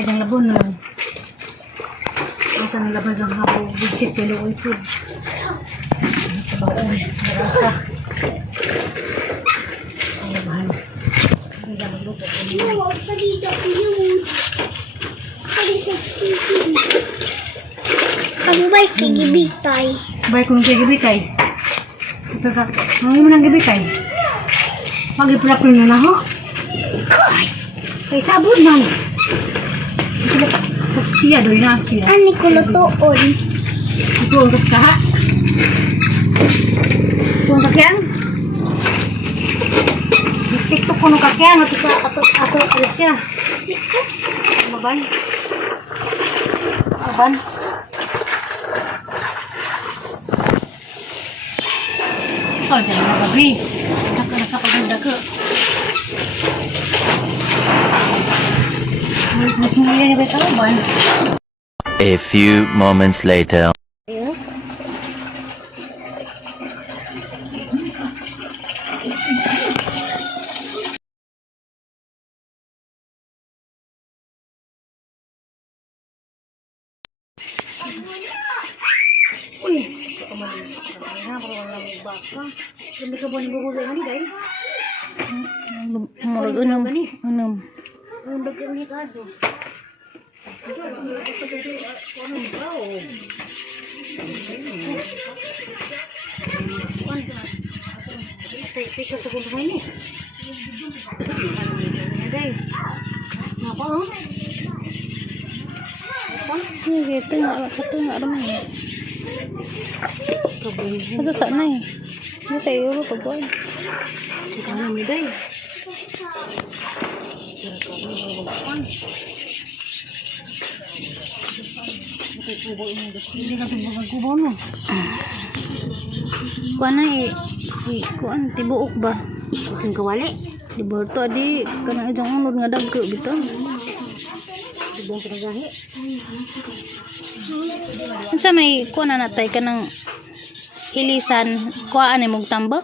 Ay, ang labon na. Masa ng laban ng hapo. Bisit kilo ito. Baon. Marasa. Ang laban. Ang laban lupo. Huwag sa dito yun. Ang bay kigibitay. Bay kung kigibitay. Ito ka. Ang mo nang gibitay. Mag-ipulapin na na ho. Ay, sabon man. Kasya doy na siya. Ani ko lutoon. Ito ang kaskaha. Ito ang kakyan. TikTok ko ng kakyan. Ato alas siya. Maban. Maban. Ito ang dyan mga gabi. Nakapaganda ko. Mas nila ni Beto ba? A few moments later. Ayun. Uy, kamanin. Na para wala mo baka. Dumi ka buwan buko sa ani dai. Murag unum. Ang bagay ni kado. Tika sa kumpanya ini. Ada. Apa? Apa? Sige, ito nga naman. Ito saan na eh. Ito sa iyo ko boy. Kita na mi dai. Hindi ka magkubo no. Kuan na eh. Kuan tibuok ba? Kusing kawali. Di borto di kanang ijong unod nga dagko bitaw. Ibong pinagahi. Unsa may kuan na natay kanang hilisan kuan ni mog tambak?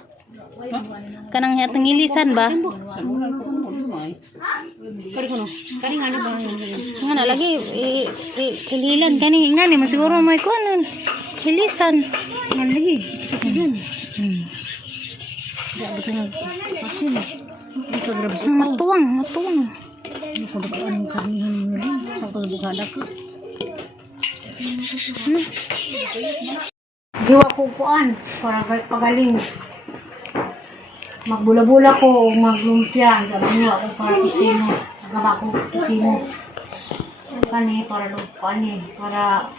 Kanang hatang hilisan ba? Kari kuno. Kari nga na ba yung Nga na lagi hililan kani nga ni masiguro may kuan hilisan. nga lagi. Kasi dun. Dapat nga pasin. Ito grabe. Matuwang. Ano ko dapat anong karihan mo rin. Ako bukada ko. Giwa ko kuan para pagaling. Magbula-bula ko o maglumpia. Sabi niya ako para kusino. Nagaba ko kusino. Kani para lumpaan eh. Para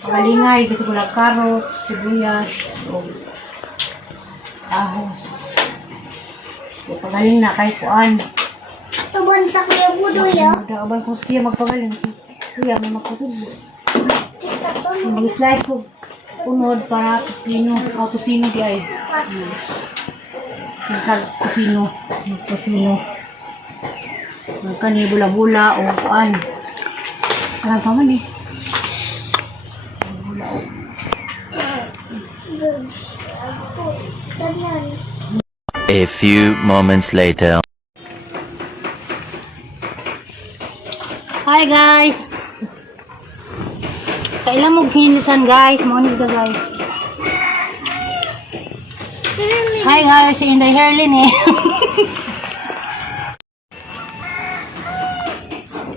pagalingay. Kasi wala karot, sibuyas, o ahos. So, pagaling na kay kuan. Tubantak niya budo ya. Abang ko siya magpagaling. Si kuya may magpatubo. Mag-slice ko unod para pino. O kusino di ay. Kusino. Kani bula-bula o kuan. Alam pa man eh. A few moments later. Hi guys. Kailan mo hilisan guys? Mo ni guys. Hi guys, Inday Herlin eh.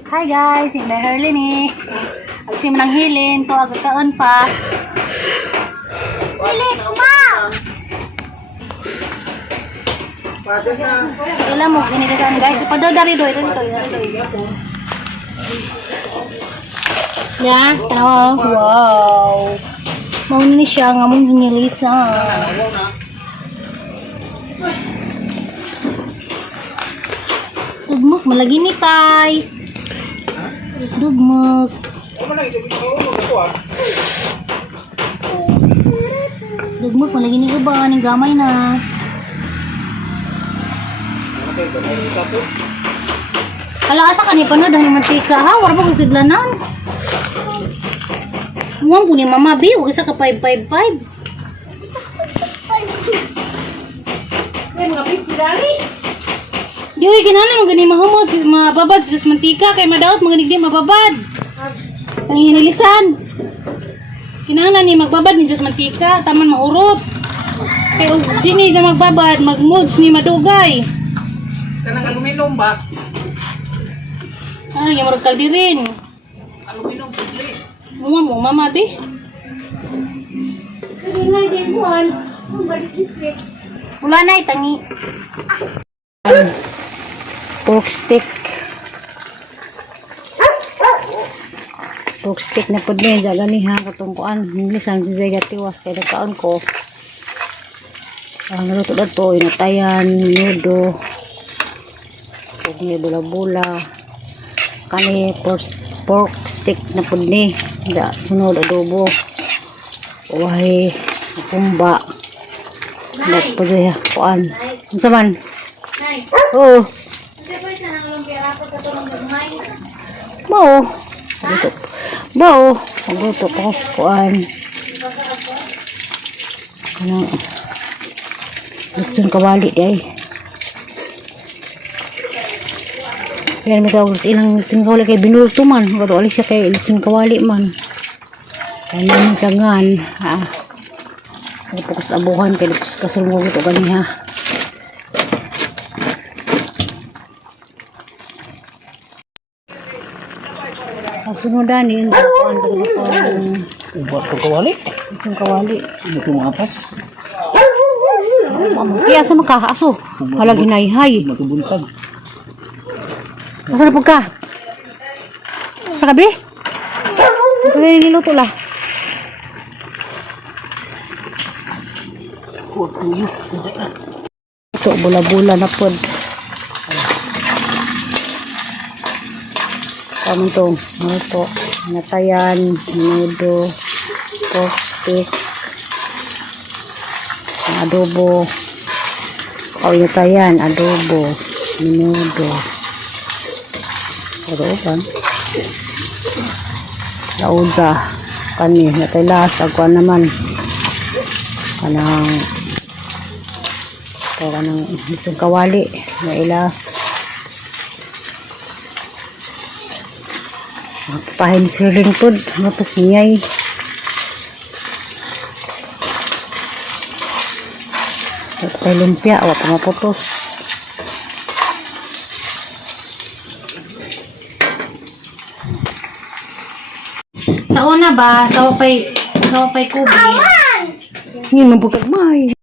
Hi guys, Inday Herlin eh. Agsim nang hilin to agkaon pa. Pilit ma. Kailan mo hilisan guys? Ipadod dari do ito. Ya, tanaw. Wow. Mau ni siya nga mong hinilisan. Dugmok malagi ni tay. Dugmok. Dugmok malagi ni ba ni gamay na. Kalau asa kan ipan udah mantika ha, war ba sudlanan. Muang punya mama bi, ug isa ka 555. Yoy, kinahanglan mo gani mahumot, mababad sa mantika kay madaot mga digdi mababad. Ang hinilisan. Kinahanglan ni magbabad ni sa mantika, taman maurot. Kay ug dini sa magbabad, magmuds ni madugay. Kanang aluminum ba? Ah, yung marag kaldirin. Aluminum pudli. Mo mama be. Wala na itangi. Pork stick. Pork stick na pud ni jaga ni ha katungkuan. English ang gatiwas kay nagkaon ko. Ang naluto dato inatayan, nudo. Ug ni bula-bula. Kani pork stick na pud ni. Da sunod adobo. Wahi kumba. Dapat pud ya kuan. Unsa man? Oh. Mau. Mau. Maguto ko kuan. Kanang lutson kawali day. Yan may tawag sa ilang lutson kawali kay binulto man. Kato alis siya kay lutson kawali man. Kaya namin kangan. Pagkas abuhan kay kasulungog ito ganiha. Pagsunodan yun. Buat ko kawali. Lutson kawali. Ito mga apas. Kaya sa makaaso. Halag hinayhay. Matubuntag. Masa na ka? Sa kabi? Ito na yung niluto lah. Ito, bula-bula na pod. Kami itong ito, natayan, nudo, pork stick, adobo, natayan, adobo, nudo, adobo, lauda, kani, nataylas, agwan naman, kanang, ito kanang isang kawali, nailas, pahin siling pod, tapos niyay. Ito tayo lumpia, wala pa maputos. Sa una ba, sa wapay kubi. Hindi mo pagkagmay.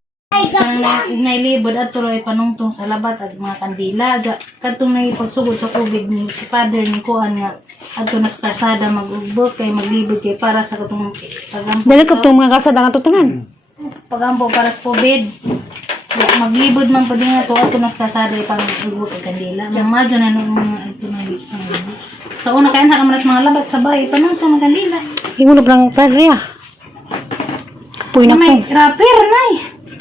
Nailibod at tuloy panungtong sa labat at mga kandila. Katong naipagsugod sa COVID ni si father ni Kuan nga ato na sa kasada mag-ugbot kay maglibod kay para sa katong pagampo. Dali ko itong mga kasada nga tutunan. Pagampo para sa COVID. Maglibod man po din nga to ato na sa kasada pang ugbot kay kandila. Ang madyo na nung mga ito na sa una kaya na sa mga labat sa bahay panungtong ng kandila. Hingo na lang padre ah. Puy na May ko. rapper nay.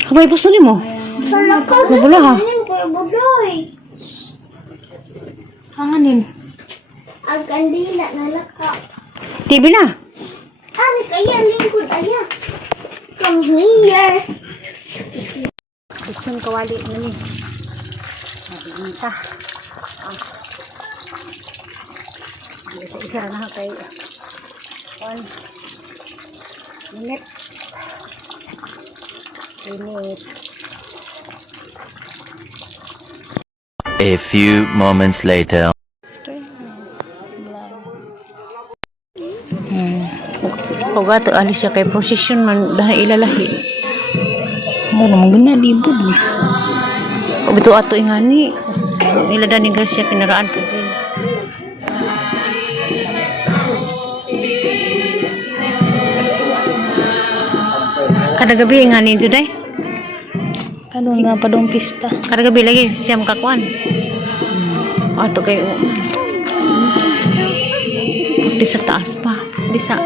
Kabay pusto ni mo. Sana ko. Gugula ha. Ano ko budoy? Hanganin. Ang kandila na laka. TV na. Ari kaya lingkod aya. Come here. Lutson kawali na ni. Mabinta. Isa-isa na kay 1 minute. A few moments later. Kung gato alis siya kay prosesyon man dahil ilalahi. Mo naman ginalibod. O bito ato ingani. Iladan ni Garcia kinaraan po. Kada gabi ingani juday. Kano na pa dong pista. Kada gabi lagi siyam kakuan. Ato kay di sa taas pa. Di sa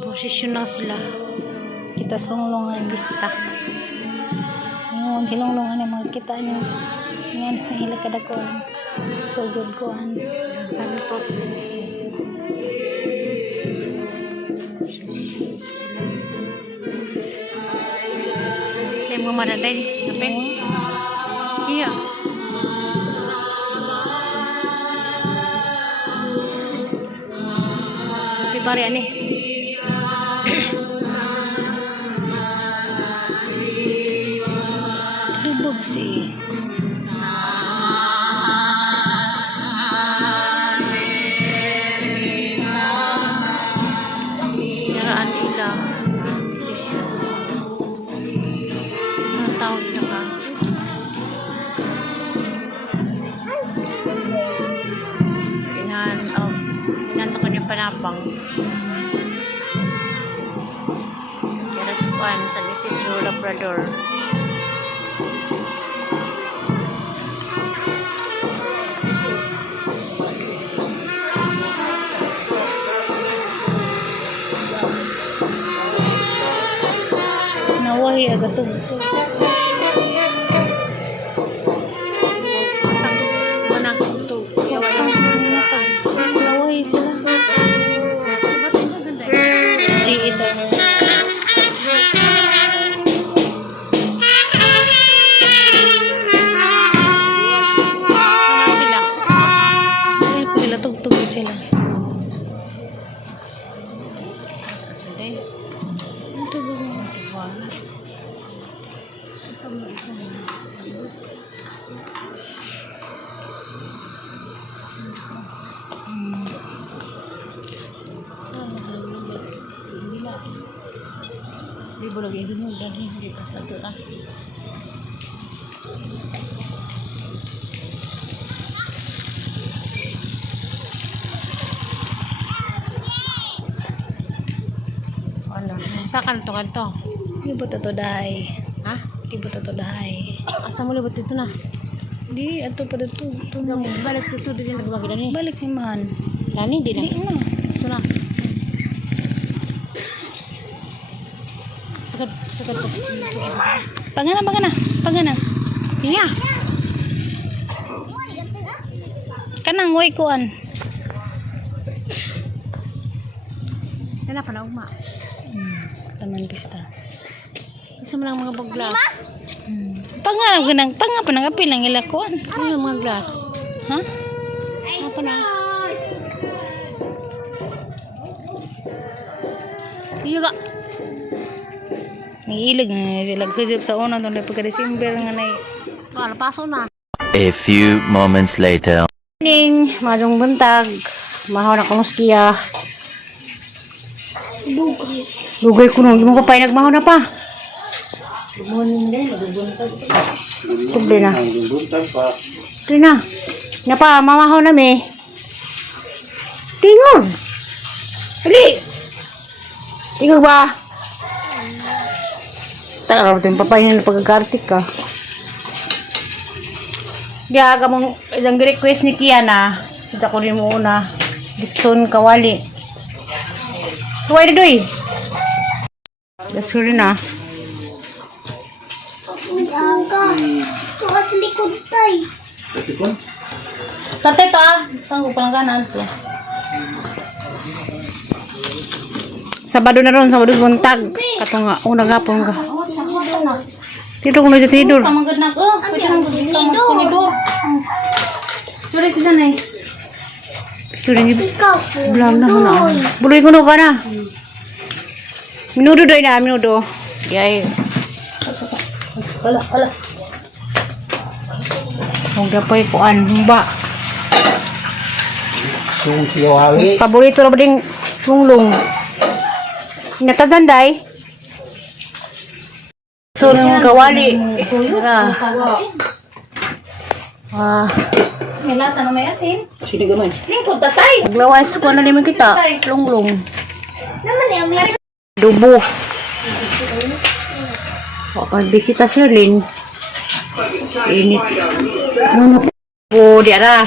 posisyon na sila. Kita sulong-lungan ang pista. Ngayon, silong-lungan ang mga kita niyo. Ngayon, mahilig kada kuhan. So good kuhan. sabi po. mama na day. Kapit. Iya. Tapi pare ani. Lubog sih. Yaraan sila. Ang tawag na ka. Pinanto ko niya panapang. Kaya sikuan, sabi si True Labrador. Nawahi agad to. Mana to? Nawahi sila. G ito. Sila. Ay, pala tugtugin sila. Kasunday. Ito ba? Wala. Di boleh gini udah nih di satu lah. Ano? Sa kanto kanto. Di ba ito dahay? Hah? Di ba ito dahay? Asa mo libot ito na? Di, ato pa dito. Ito na. Balik ito din nagmagina ni. Balik si Man. Lani di na. Di na. Ito na. Sagad ko. Pagana. Iya. Kanang, way kuan. Kaya pa na uma. Taman pista. Isa mo lang mga bag-glass. Panga pa apil lang ila kuan. Ano yung mga glass? Ha? Apa na? Iya ka. Nagiilig na sila kajip sa una doon pagka December nga na Kala paso na. A few moments later. Morning, madong buntag. Mahaw na kong skiya. Dugay ko nung, di mo pa nagmahaw na pa. Good morning din, madubuntag. Kundi na. Kundi na. Napa, mamahaw na me. Tingog. Ali. Tingog ba? Taka ka, ito yung papayin na pagkakartik ka. Diya, kamong ang request ni Kiana. Ito ko rin mo una. Dikson Kawali. Tuway na doy. Das ko rin ah. Nag-aga. Tuwa sa likod tay. Tatay to ah. Tanggo pa lang kanan to. Sabado na ron, Sabado buntag. Kato nga, unang hapon ka. Tidur ko na dyan tidur. Kamang gad na ko. Pwede nang kamang kunidor. Sure si sanay. Picture ni Ikaw po. Blam na na. Buloy ko no ka na. Minudo doy na, minudo. Yay. Ala. Huwag na po ikuan. Humba. Yung kiwali. Paborito na ba ding lunglong? Natazanday? So, nung kawali. Tara. May lasa na may asin. Sino gamay? Lingkod tatay. Naglawas ko na namin kita. Lunglong. Naman eh, may Dubo. O, pagbisita si Lynn. Init. O, diara.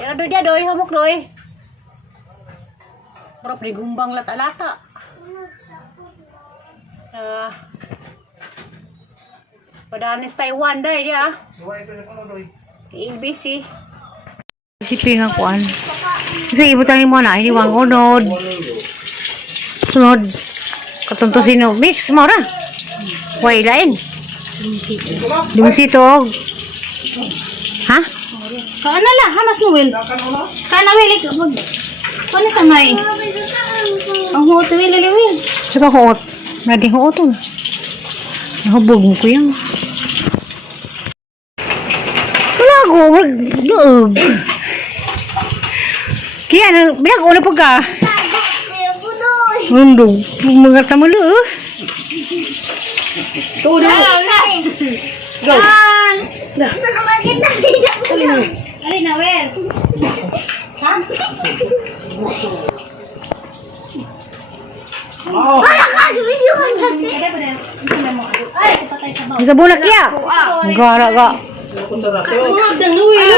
Diara doy, hamok doy. Parang prigumbang lata-lata. Padanis Taiwan day dia. ABC. Isipin nga kuan. Kasi ibutan mo na, iniwang unod. Sunod. Katunto sino. Mix mo ra. Way lain. Dumisito. Ha? Kaana la, hamas Noel. Kaana Will, mag... Kani sa may? Ang huot Will, Will. Saka huot. Naging huoton. Nahubog mo ko yan. Wala ko. Luog. Kaya, bilang ko na pag ka. Undog. Mga tamalo. Go. Ali na, Will. Ay, kapatay sa bawah. Bisa bulat ya. Gara ga. Punta natin. Ang magdang Noel.